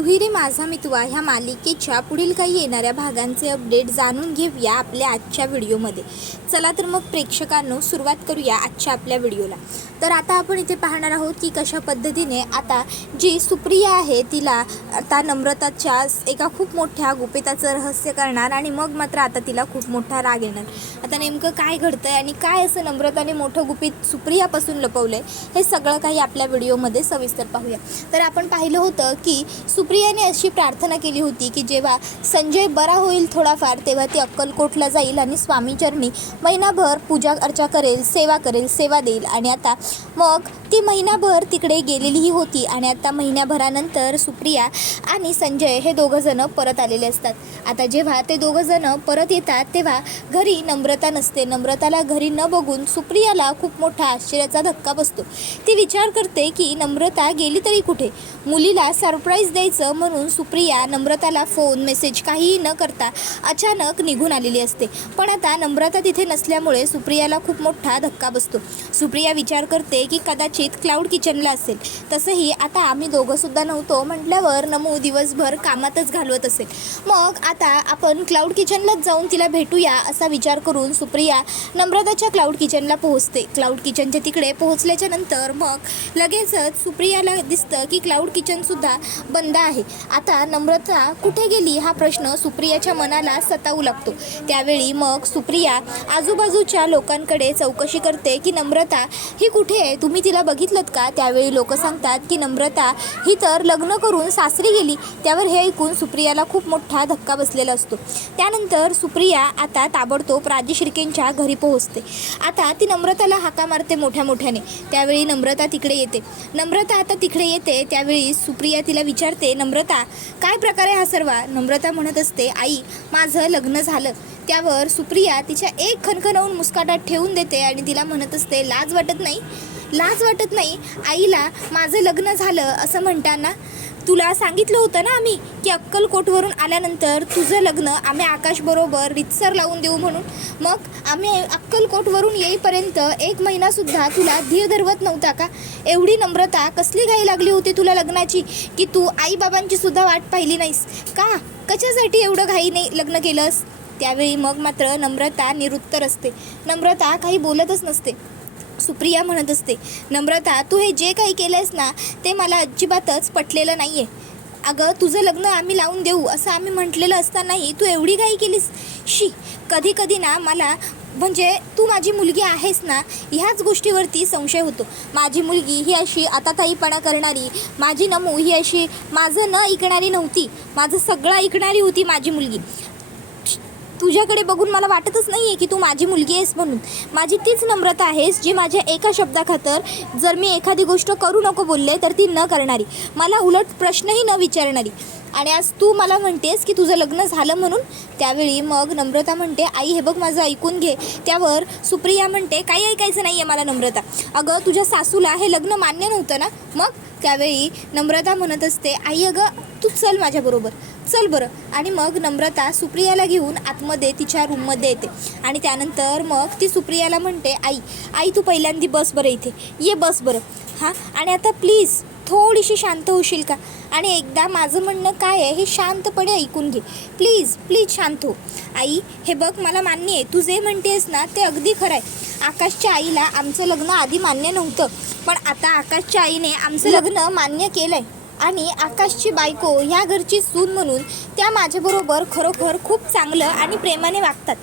तुही रे माझा मितवा ह्या मालिकेच्या पुढील काही येणाऱ्या भागांचे अपडेट जाणून घेऊया आपल्या आजच्या व्हिडिओमध्ये. चला तर मग प्रेक्षकांनो सुरुवात करूया आजच्या आपल्या व्हिडिओला. तर आता आपण इथे पाहणार आहोत की कशा पद्धतीने आता जी सुप्रिया आहे तिला आता नम्रताच्या एका खूप मोठ्या गुपिताचं रहस्य करणार आणि मग मात्र आता तिला खूप मोठा राग येणार. आता नेमकं काय घडतंय आणि काय असं नम्रताने मोठं गुपित सुप्रियापासून लपवलंय हे सगळं काही आपल्या व्हिडिओमध्ये सविस्तर पाहूया. तर आपण पाहिलं होतं की सुप्रियाने अशी प्रार्थना केली होती की जेव्हा संजय बरा होईल थोडाफार तेव्हा ती अक्कलकोटला जाईल आणि स्वामीचरणी महिनाभर पूजा अर्चा करेल, सेवा देईल. आणि आता मग ती महिनाभर तिकडे गेलेलीही होती आणि आता महिन्याभरानंतर सुप्रिया आणि संजय हे दोघंजणं परत आलेले असतात. आता जेव्हा ते दोघंजणं परत येतात तेव्हा घरी नम्रता नसते. नम्रताला घरी न बघून सुप्रियाला खूप मोठा आश्चर्याचा धक्का बसतो. ती विचार करते की नम्रता गेली तरी कुठे. मुलीला सरप्राईज द्यायचं म्हणून सुप्रिया नम्रताला फोन मेसेज काहीही न करता अचानक निघून आलेली असते. पण आता नम्रता तिथे नसल्यामुळे सुप्रियाला खूप मोठा धक्का बसतो. सुप्रिया विचार करते की कदाचित क्लाउड किचनला असेल. तसंही आता आम्ही दोघंसुद्धा नव्हतो म्हटल्यावर नमू दिवसभर कामातच घालवत असेल. मग आता आपण क्लाउड किचनलाच जाऊन तिला भेटूया असा विचार करून सुप्रिया नम्रताच्या क्लाउड किचनला पोहोचते. क्लाउड किचनच्या तिकडे पोहोचल्याच्या नंतर मग लगेचच सुप्रियाला दिसतं की क्लाउड किचनसुद्धा बंद आहे. आता नम्रता कुठे गेली हा प्रश्न सुप्रियाच्या मनाला सतावू लागतो. त्यावेळी मग सुप्रिया आजूबाजूच्या लोकांकडे चौकशी करते की नम्रता ही कुठे आहे, तुम्ही तिला बघितलं का. त्यावेळी लोक सांगतात की नम्रता ही तर लग्न करून सासरी गेली. त्यावर हे ऐकून सुप्रियाला खूप मोठा धक्का बसलेला असतो. त्यानंतर सुप्रिया आता ताबडतोब राजे शिर्केंच्या घरी पोहोचते. आता ती नम्रताला हाका मारते मोठ्याने. त्यावेळी नम्रता तिकडे येते. त्यावेळी सुप्रिया तिला विचारते, नम्रता काय प्रकार आहे हा सर्व. नम्रता म्हणत असते, आई माझं लग्न झालं. त्यावर सुप्रिया तिच्या एक खणखणवून मुस्काटात ठेवून देते आणि तिला म्हणत असते, लाज वाटत नाही आईला माझं लग्न झालं असं म्हणताना. तुला सांगितलं होतं ना आम्ही की अक्कलकोटवरून आल्यानंतर तुझं लग्न आम्ही आकाशबरोबर रितसर लावून देऊ म्हणून. मग आम्ही अक्कलकोटवरून येईपर्यंत 1 महिनासुद्धा तुला धीर धरवत नव्हता का. एवढी नम्रता कसली घाई लागली होती तुला लग्नाची की तू आईबाबांची सुद्धा वाट पाहिली नाहीस का. कशासाठी एवढं घाईने लग्न केलंस. त्यावेळी मग मात्र नम्रता निरुत्तर असते. नम्रता काही बोलतच नसते. सुप्रिया म्हणत असते, नम्रता तू हे जे काही केलंस ना ते मला अजिबातच पटलेलं नाही आहे. अगं तुझं लग्न आम्ही लावून देऊ असं आम्ही म्हटलेलं असतानाही तू एवढी घाई केलीस. कधी ना मला म्हणजे तू माझी मुलगी आहेस ना ह्याच गोष्टीवरती संशय होतो. माझी मुलगी ही अशी आताताईपणा करणारी, माझी नमू ही अशी माझं न ऐकणारी नव्हती, माझं सगळं ऐकणारी होती माझी मुलगी. तुझ्याकडे बघून मला वाटतच नाही आहे की तू माझी मुलगी आहेस म्हणून. माझी तीच नम्रता आहेस जी माझ्या एका शब्दाखातर जर मी एखादी गोष्ट करू नको बोलले तर ती न करणारी, मला उलट प्रश्नही न विचारणारी. आणि आज तू मला म्हणतेस की तुझं लग्न झालं म्हणून. त्यावेळी मग नम्रता म्हणते, आई हे बघ माझं ऐकून घे. त्यावर सुप्रिया म्हणते, काही ऐकायचं नाही आहे मला नम्रता. अगं तुझ्या सासूला हे लग्न मान्य नव्हतं ना. मग त्यावेळी नम्रता म्हणत असते, आई अगं तू चल माझ्याबरोबर, चल बरं. आणि मग नम्रता सुप्रियाला घेऊन आतमध्ये तिच्या रूममध्ये येते. आणि त्यानंतर मग ती सुप्रियाला म्हणते, आई तू पहिल्यांदी बस बरं इथे ये, बस बरं हां. आणि आता प्लीज थोडीशी शांत होशील का. आणि एकदा माझं म्हणणं काय आहे हे शांतपणे ऐकून घे. प्लीज शांत हो. आई हे बघ मला मान्य आहे तू जे म्हणतेस ना ते अगदी खरं आहे. आकाशच्या आईला आमचं लग्न आधी मान्य नव्हतं, पण आता आकाशच्या आईने आमचं लग्न मान्य केलं आहे. आणि आकाशची बायको ह्या घरची सून म्हणून त्या माझ्याबरोबर खरोखर खूप चांगलं आणि प्रेमाने वागतात.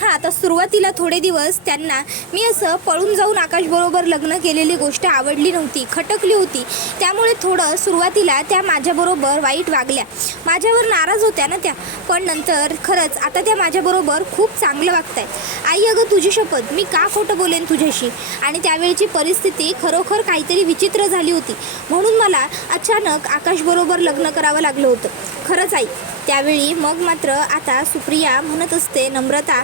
हां आता सुरुवातीला थोडे दिवस त्यांना मी असं पळून जाऊन आकाशबरोबर लग्न केलेली गोष्ट आवडली नव्हती, खटकली होती. त्यामुळे थोडं सुरुवातीला त्या माझ्याबरोबर वाईट वागल्या, माझ्यावर नाराज होत्या ना त्या. पण नंतर खरंच आता त्या माझ्याबरोबर खूप चांगलं वागत आहेत. आई अगं तुझी शपथ मी का खोटं बोलेन तुझ्याशी. आणि त्यावेळची परिस्थिती खरोखर काहीतरी विचित्र झाली होती म्हणून मला अचानक आकाशबरोबर लग्न करावं लागलं होतं खरंच आई. त्यावेळी मग मात्र आता सुप्रिया म्हणत असते, नम्रता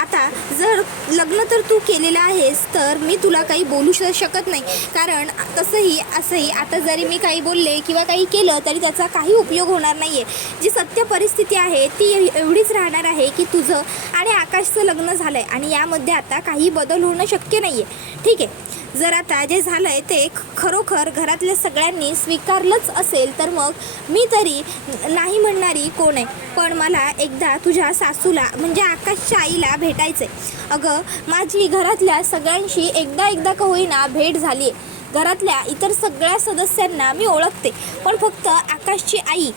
आता जर लग्न तर तू केलेलं आहेस तर मी तुला काही बोलू शकत नाही. कारण असंही आता जरी मी काही बोलले किंवा काही केलं तरी त्याचा काही उपयोग होणार नाही आहे. जी सत्य परिस्थिती आहे ती एवढीच राहणार आहे की तुझं आणि आकाशचं लग्न झालं आहे आणि यामध्ये आता काही बदल होणं शक्य नाही आहे. ठीक आहे जर आता जे झालं आहे ते खरोखर घरातल्या सगळ्यांनी स्वीकारलंच असेल तर मग मी तरी नाही म्हणणारी कोण आहे. पण मला एकदा तुझ्या सासूला म्हणजे आकाशच्या आईला भेटायचं आहे. अगं माझी घरातल्या सगळ्यांशी एकदा का होईना भेट झाली आहे. घरातल्या इतर सगळ्या सदस्यांना मी ओळखते, पण फक्त आकाशची आई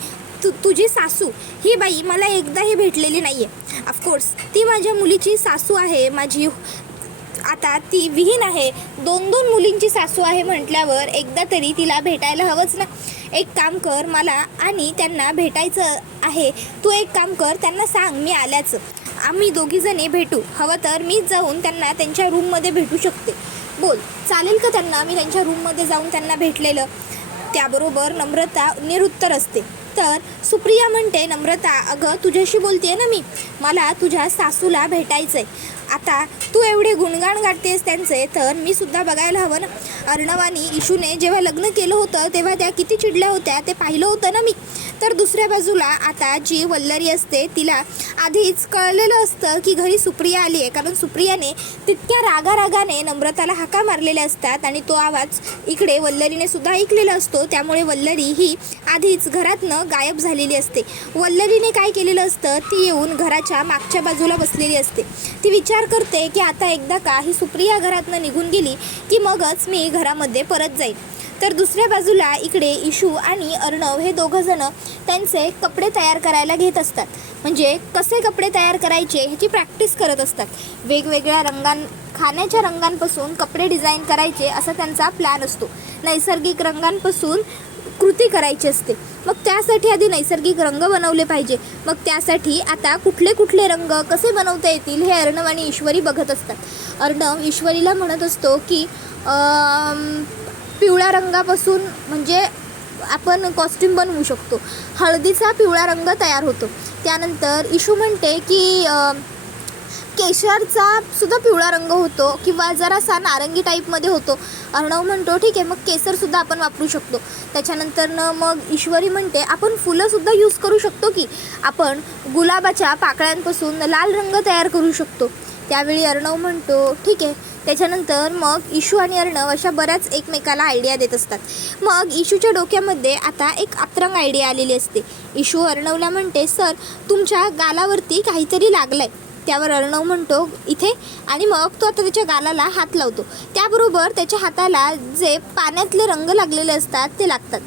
तुझी सासू ही बाई मला एकदाही भेटलेली नाही आहे. ऑफकोर्स ती माझ्या मुलीची सासू आहे. माझी आता ती विहीन आहे, 2 मुलींची सासू आहे म्हटल्यावर एकदा तरी तिला भेटायला हवंच ना. एक काम कर, मला आणि त्यांना भेटायचं आहे. तू एक काम कर, त्यांना सांग मी आल्याचं. आम्ही दोघीजणी भेटू. हवं तर मीच जाऊन त्यांना त्यांच्या रूममध्ये भेटू शकते. बोल, चालेल का त्यांना मी त्यांच्या रूममध्ये जाऊन त्यांना भेटलेलं? त्याबरोबर नम्रता निरुत्तर असते. तर सुप्रिया म्हणते, नम्रता अगं तुझ्याशी बोलते ना मी, मला तुझ्या सासूला भेटायचं आहे. आता तू एवढे गुणगाण गाठतेस त्यांचे, तर मी सुद्धा बघायला हवं ना. अर्णवानी इशूने जेव्हा लग्न केलं होतं तेव्हा त्या किती चिडल्या होत्या ते पाहिलं होतं ना मी. तर दुसऱ्या बाजूला आता जी वल्लरी असते तिला आधीच कळलेलं असतं की घरी सुप्रिया आली आहे, कारण सुप्रियाने तितक्या रागाने नम्रताला हाका मारलेल्या असतात आणि तो आवाज इकडे वल्लरीने सुद्धा ऐकलेला असतो. त्यामुळे वल्लरी ही आधीच घरातनं गायब झालेली असते. वल्लरीने काय केलेलं असतं, ती येऊन घराच्या मागच्या बाजूला बसलेली असते. ती विचार करते की आता एकदा का ही सुप्रिया घरातनं निघून गेली की मगच मी घरामध्ये परत जाईल. तर दुसऱ्या बाजूला इकडे इशू आणि अर्णव हे दोघंजण त्यांचे कपडे तयार करायला घेत असतात. म्हणजे कसे कपडे तयार करायचे ह्याची प्रॅक्टिस करत असतात. वेगवेगळ्या खाण्याच्या रंगांपासून कपडे डिझाईन करायचे असा त्यांचा प्लॅन असतो. नैसर्गिक रंगांपासून कृती करायची असते. मग त्यासाठी आधी नैसर्गिक रंग बनवले पाहिजे. मग त्यासाठी आता कुठले रंग कसे बनवता येतील हे अर्णव आणि ईश्वरी बघत असतात. अर्णव ईश्वरीला म्हणत असतो की पिवळ्या रंगापासून म्हणजे आपण कॉस्ट्यूम बनवू शकतो. हळदीचा पिवळा रंग तयार होतो. त्यानंतर इशू म्हणते की केशरचा सुद्धा पिवळा रंग होतो किंवा जरासा नारंगी टाईपमध्ये होतो. अर्णव म्हणतो ठीक आहे, मग केसरसुद्धा आपण वापरू शकतो. त्याच्यानंतर मग ईश्वरी म्हणते आपण फुलंसुद्धा यूज करू शकतो की आपण गुलाबाच्या पाकळ्यांपासून लाल रंग तयार करू शकतो. त्यावेळी अर्णव म्हणतो ठीक आहे. त्याच्यानंतर मग इशू आणि अर्णव अशा बऱ्याच एकमेकाला आयडिया देत असतात. मग इशूच्या डोक्यामध्ये आता एक अतरंग आयडिया आलेली असते. इशू अर्णवला म्हणते सर तुमच्या गालावरती काहीतरी लागलं आहे. त्यावर अर्णव म्हणतो इथे, आणि मग तो आता त्याच्या गालाला हात लावतो. त्याबरोबर त्याच्या हाताला जे पाण्यातले रंग लागलेले असतात ते लागतात.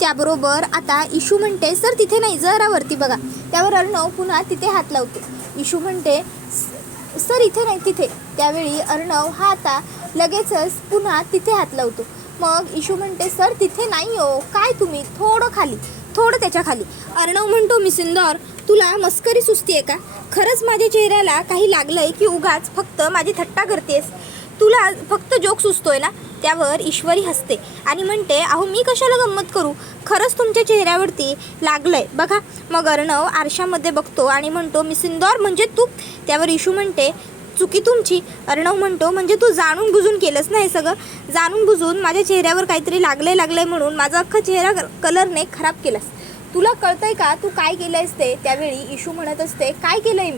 त्याबरोबर आता इशू म्हणते सर तिथे नाही, जरा वरती बघा. त्यावर अर्णव पुन्हा तिथे हात लावतो. इशू म्हणते सर इथे नाही तिथे. त्यावेळी अर्णव हा आता लगेचच पुन्हा तिथे हात लावतो. मग इशू म्हणते सर तिथे नाही हो, काय तुम्ही थोडं त्याच्या खाली. अर्णव म्हणतो मिस इंदौर तुला मस्करी सुस्ती आहे का? खरंच माझ्या चेहऱ्याला काही लागलं आहे की उगाच फक्त माझी थट्टा करतेस? तुला फक्त जोक सुचतोय ना? त्यावर ईश्वरी हसते आणि म्हणते अहो मी कशाला गंमत करू, खरंच तुमच्या चेहऱ्यावरती लागलंय बघा. मग अर्णव आरशामध्ये बघतो आणि म्हणतो मिस इंदौर म्हणजे तू? त्यावर इशू म्हणते चुकी तुमची. अर्णव म्हणतो म्हणजे तू जाणून बुजून केलंस ना हे सगळं? जाणून बुजून माझ्या चेहऱ्यावर काहीतरी लागलंय म्हणून माझा अख्खा चेहरा कलरने खराब केलास. तुला कळतंय का तू काय केलंयस ते? त्यावेळी इशू म्हणत असते काय केलंय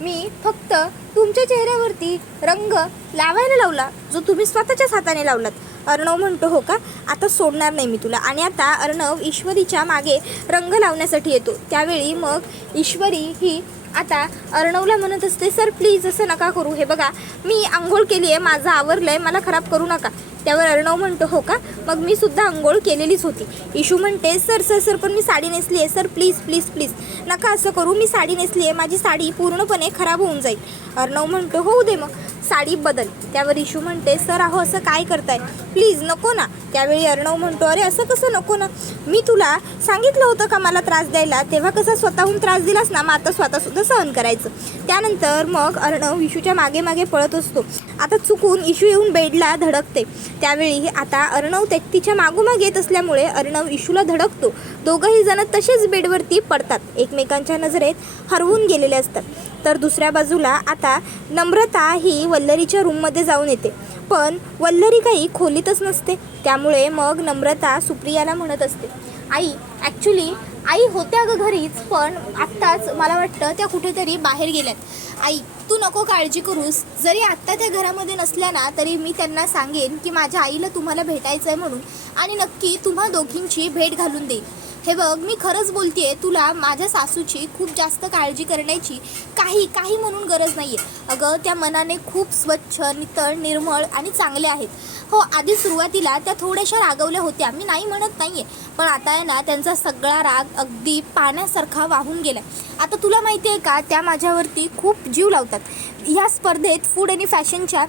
मी फक्त तुमच्या चेहऱ्यावरती रंग लावायला लावला जो तुम्ही स्वतःच्याच हाताने लावलात. अर्णव म्हणतो हो का, आता सोडणार नाही मी तुला. आणि आता अर्णव ईश्वरीच्या मागे रंग लावण्यासाठी येतो. त्यावेळी मग ईश्वरी ही आता अर्णवला म्हणत असते सर प्लीज असं नका करू, हे बघा मी आंघोळ केली आहे, माझं आवरलं आहे, मला खराब करू नका. त्यावर अर्णव म्हणतो हो का, मग मी सुद्धा आंघोळ केलेलीच होती. इशू म्हणते सर पण मी साडी नेसली आहे, सर प्लीज नका असं करू, मी साडी नेसली आहे, माझी साडी पूर्णपणे खराब होऊन जाईल. अर्णव म्हणतो होऊ दे मग साडी बदल. त्यावर इशू म्हणते सर अहो असं काय करताय, प्लीज नको ना. त्यावेळी अर्णव म्हणतो अरे असं कसं नको ना, मी तुला सांगितलं होतं का मला त्रास द्यायला, तेव्हा कसा स्वतःहून त्रास दिलास ना, मग आता स्वतःसुद्धा सहन करायचं. त्यानंतर मग अर्णव इशूच्या मागे पळत असतो. आता चुकून इशू येऊन बेडला धडकते. त्यावेळी आता अर्णव तिच्या मागोमाग येत असल्यामुळे अर्णव इशूला धडकतो. दोघंही जण तसेच बेडवरती पडतात, एकमेकांच्या नजरेत हरवून गेलेले असतात. तर दुसऱ्या बाजूला आता नम्रता ही वल्लरीच्या रूममध्ये जाऊन येते, पण वल्लरी काही खोलीतच नसते. त्यामुळे मग नम्रता सुप्रियाला म्हणत असते आई ॲक्च्युली आई होत्या ग घरीच, पण आत्ताच मला वाटतं त्या कुठेतरी बाहेर गेल्यात. आई तू नको काळजी करूस, जरी आत्ता त्या घरामध्ये नसल्या ना तरी मी त्यांना सांगेन की माझ्या आईला तुम्हाला भेटायचं आहे म्हणून, आणि नक्की तुम्हा दोघींची भेट घालून देईन. हे बघ, मी खरंच बोलतेय, तुला माझ्या सासूची खूप जास्त काळजी करण्याची काही म्हणून गरज नाही आहे. अगं त्या मनाने खूप स्वच्छ, नितळ, निर्मळ आणि चांगल्या आहेत. हो, आधी सुरुवातीला त्या थोड्याशा रागवल्या होत्या, मी नाही म्हणत नाही आहे, पण आता आहे ना त्यांचा सगळा राग अगदी पाण्यासारखा वाहून गेला. आता तुला माहिती आहे का, त्या माझ्यावरती खूप जीव लावतात. ह्या स्पर्धेत फूड आणि फॅशनच्या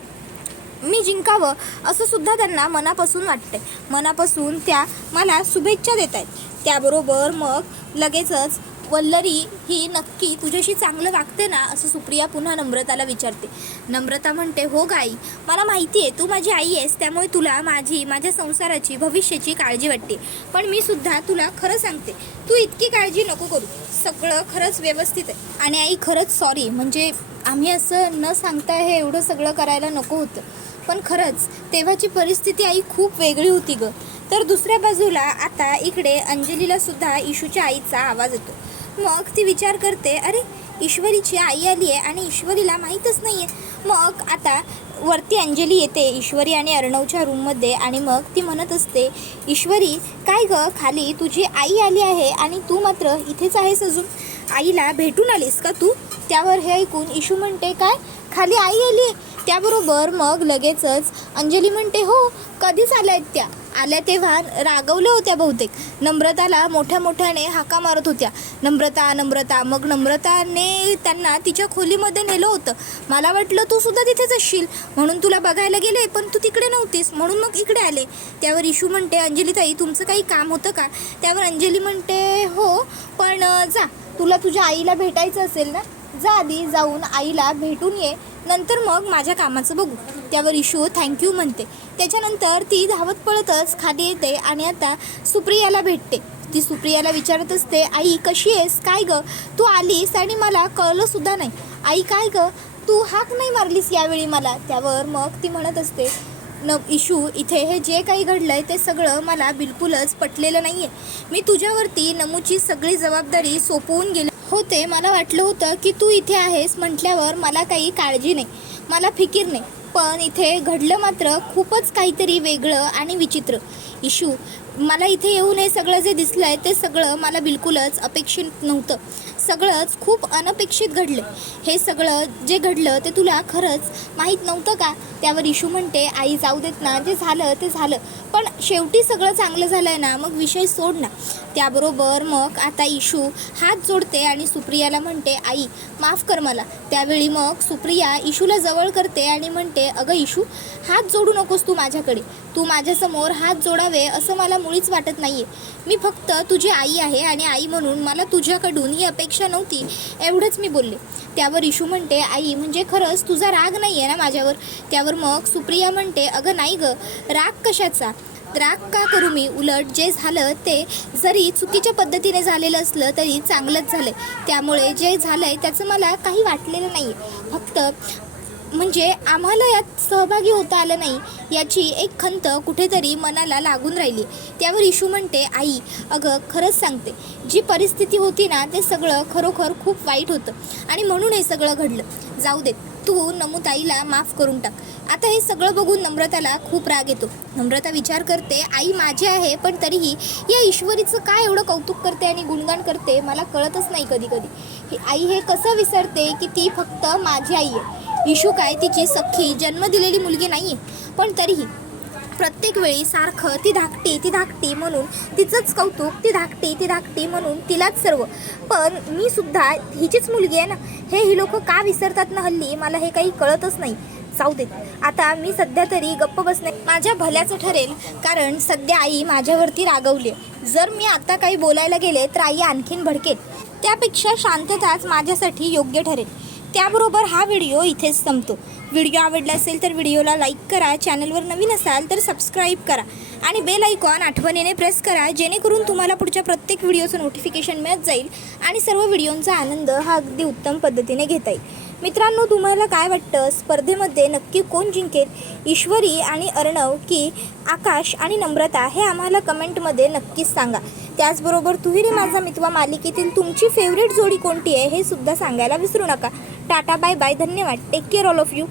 मी जिंकावं असं सुद्धा त्यांना मनापासून वाटतंय. मनापासून त्या मला शुभेच्छा देत आहेत. त्याबरोबर मग लगेचच वल्लरी ही नक्की तुझ्याशी चांगलं वागते ना असं सुप्रिया पुन्हा नम्रताला विचारते. नम्रता म्हणते, हो गाई, मला माहिती आहे तू माझी आई आहेस, त्यामुळे तुला माझ्या संसाराची, भविष्याची काळजी वाटते. पण मी सुद्धा तुला खरं सांगते, तू इतकी काळजी नको करू, सगळं खरंच व्यवस्थित आहे. आणि आई खरंच सॉरी, म्हणजे आम्ही असं न सांगता हे एवढं सगळं करायला नको होतं, पण खरंच तेव्हाची परिस्थिती आई खूप वेगळी होती ग. तर दुसऱ्या बाजूला आता इकडे अंजलीला सुद्धा इशूच्या आईचा आवाज येतो. मग ती विचार करते, अरे ईश्वरीची आई आली आहे आणि ईश्वरीला माहीतच नाही आहे. मग आता वरती अंजली येते ईश्वरी आणि अर्णवच्या रूममध्ये, आणि मग ती म्हणत असते, ईश्वरी काय ग, खाली तुझी आई आली आहे आणि तू मात्र इथेच आहेस अजून, आईला भेटून आलीस का तू? त्यावर हे ऐकून इशू म्हणते, काय खाली आई आली? त्याबरोबर मग लगेचच अंजली म्हणते, हो कधीच आल्या आहेत त्या, आल्या तेव्हा रागवल्या होत्या बहुतेक, नम्रताला मोठ्याने हाका मारत होत्या, नम्रता नम्रता. मग नम्रताने त्यांना तिच्या खोलीमध्ये नेलं होतं. मला वाटलं तू सुद्धा तिथेच असशील म्हणून तुला बघायला गेले, पण तू तिकडे नव्हतीस म्हणून मग इकडे आले. त्यावर इशू म्हणते, अंजलीताई तुमचं काही काम होतं का? त्यावर अंजली म्हणते, हो पण जा, तुला तुझ्या आईला भेटायचं असेल ना, जा आधी जाऊन आईला भेटून ये, नंतर मग माझ्या कामाचं बघू. त्यावर इशू थँक्यू म्हणते. त्याच्यानंतर ती धावत पळतच खाली येते आणि आता सुप्रियाला भेटते. ती सुप्रियाला विचारत असते, आई कशी आहेस, काय ग तू आलीस आणि मला कळलं सुद्धा नाही, आई काय ग तू हाक नाही मारलीस यावेळी मला? त्यावर मग ती म्हणत असते, इशू इथे हे जे काही घडलंय ते सगळं मला बिलकुलच पटलेलं नाही आहे. मी तुझ्यावरती नमूची सगळी जबाबदारी सोपवून गेले होते. मला वाटलं होतं की तू इथे आहेस म्हटल्यावर मला काही काळजी नाही, मला फिकीर नाही, पण इथे घडलं मात्र खूपच काहीतरी वेगळं आणि विचित्र. इशू मला इथे येऊन हे सगळं जे दिसलं आहे ते सगळं मला बिलकुलच अपेक्षित नव्हतं, सगळंच खूप अनपेक्षित घडलं. हे सगळं जे घडलं ते तुला खरंच माहीत नव्हतं का? त्यावर इशू म्हणते, आई जाऊ देत ना, जे झालं ते झालं, पण शेवटी सगळं चांगलं झालं आहे ना, मग विषय सोड ना. त्याबरोबर मग आता इशू हात जोडते आणि सुप्रियाला म्हणते, आई माफ कर मला. त्यावेळी मग सुप्रिया इशूला जवळ करते आणि म्हणते, अगं इशू हात जोडू नकोस तू माझ्याकडे, तू माझ्यासमोर हात जोडावे असं मला मुळीच वाटत नाही आहे. मी फक्त तुझी आई आहे आणि आई म्हणून मला तुझ्याकडून ही अपेक्षा नव्हती, एवढंच मी बोलले. त्यावर इशू म्हणते, आई म्हणजे खरंच तुझा राग नाही आहे ना माझ्यावर? त्यावर मग सुप्रिया म्हणते, अगं नाही ग, राग कशाचा, राग का करू मी, उलट जे झालं ते जरी चुकीच्या पद्धतीने झालेलं असलं तरी चांगलंच झालं, त्यामुळे जे झालं आहे त्याचं मला काही वाटलेलं नाही आहे. फक्त म्हणजे आम्हाला यात सहभागी होता आलं नाही याची एक खंत कुठेतरी मनाला लागून राहिली. त्यावर इशू म्हणते, आई अगं खरंच सांगते, जी परिस्थिती होती ना ते सगळं खरोखर खूप वाईट होतं आणि म्हणून हे सगळं घडलं. जाऊ देत, तू नमुताईला माफ करून टाक. आता हे सगळं बघून नम्रताला खूप राग येतो. नम्रता विचार करते, आई माझी आहे पण तरीही या ईश्वरीचं काय एवढं कौतुक करते आणि गुणगान करते मला कळतच नाही कधी कधी. आई हे कसं विसरते की ती फक्त माझी आई आहे, इशू काय तिची सख्खी जन्म दिलेली मुलगी नाही आहे. पण तरीही प्रत्येक वेळी सारखं ती धाकटी म्हणून तिचंच कौतुक, ती धाकटी म्हणून तिलाच सर्व. पण मी सुद्धा हिचीच मुलगी आहे ना, हे ही लोक का विसरतात ना हल्ली, मला हे काही कळतच नाही. जाऊ देत, आता मी सध्या तरी गप्प बसणे माझ्या भल्याचं ठरेल, कारण सध्या आई माझ्यावरती रागवली. जर मी आता काही बोलायला गेले तर आई आणखीन भडकेल, त्यापेक्षा शांतताच माझ्यासाठी योग्य ठरेल. त्याबरोबर हा व्हिडिओ इथेच संपतो. व्हिडिओ आवडला असेल तर व्हिडिओला लाईक करा, चॅनलवर नवीन असाल तर सबस्क्राईब करा आणि बेल आयकॉन आठवणीने प्रेस करा, जेणेकरून तुम्हाला पुढच्या प्रत्येक व्हिडिओचं नोटिफिकेशन मिळत जाईल आणि सर्व व्हिडिओंचा आनंद हा अगदी उत्तम पद्धतीने घेता येईल. मित्रांनो, तुम्हाला काय वाटतं, स्पर्धेमध्ये नक्की कोण जिंकेल, ईश्वरी आणि अर्णव की आकाश आणि नम्रता? हे आम्हाला कमेंटमध्ये नक्कीच सांगा. त्याचबरोबर तू ही रे माझा मित्र मालिकेतील तुमची फेवरेट जोडी कोणती आहे हे सुद्धा सांगायला विसरू नका. टाटा बाय बाय, धन्यवाद, take care all of you.